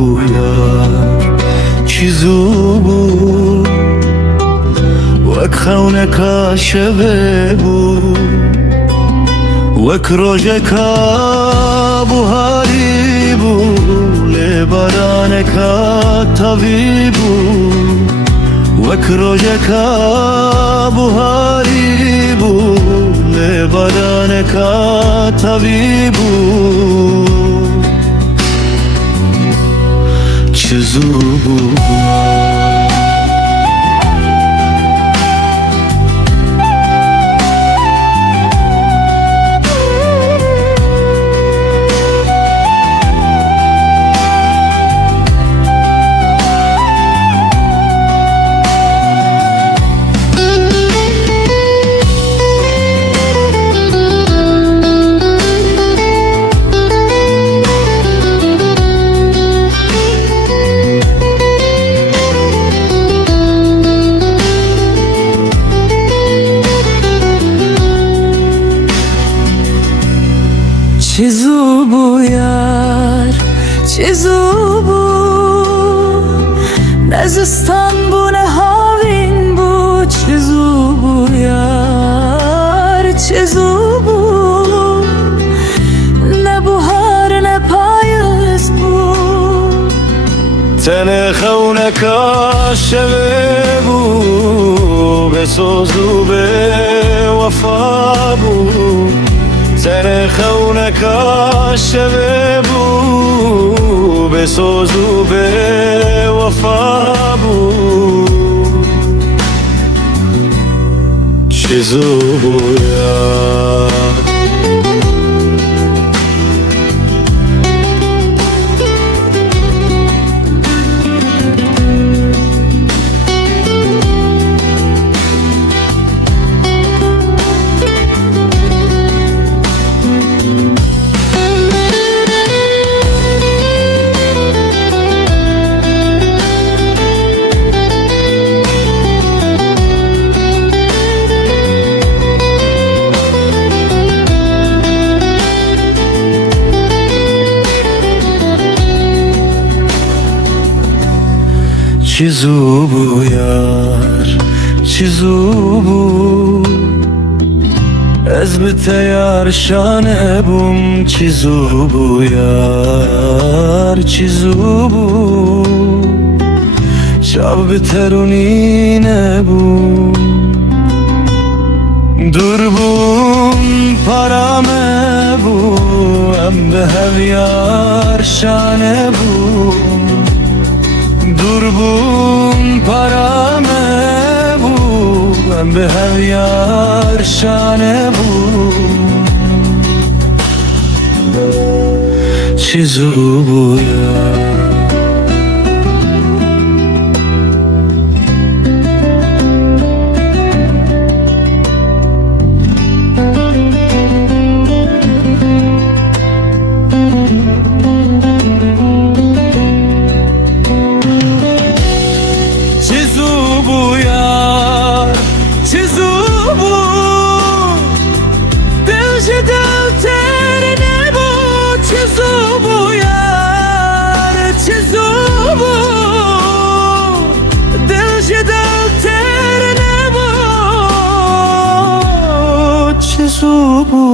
بویار چیزو بود وک خونکا شبه بود وک روژکا بوهاری بود لبارانکا تاوی بود وک روژکا بوهاری بود لبارانکا تاوی بود چیزو بود چیزو بو یار چیزو بو نزستان بو نه هاوین بو چیزو بو یار چیزو بو نه بوهار نه پایز بو تن خونکا شبه بو بسوزو به وفا بو تن خونکا شبه بو بسوزو به وفا بو چیزو بویا چیزو بو یار چیزو بو از به تیار شانه بوم چیزو بو یار چیزو بو شب به ترونی نبوم دور بوم پارامه بو ام به هویار شانه بوم دور بوم پارامه بوم به هویار شانه بوم چیزو بویا چیزو بود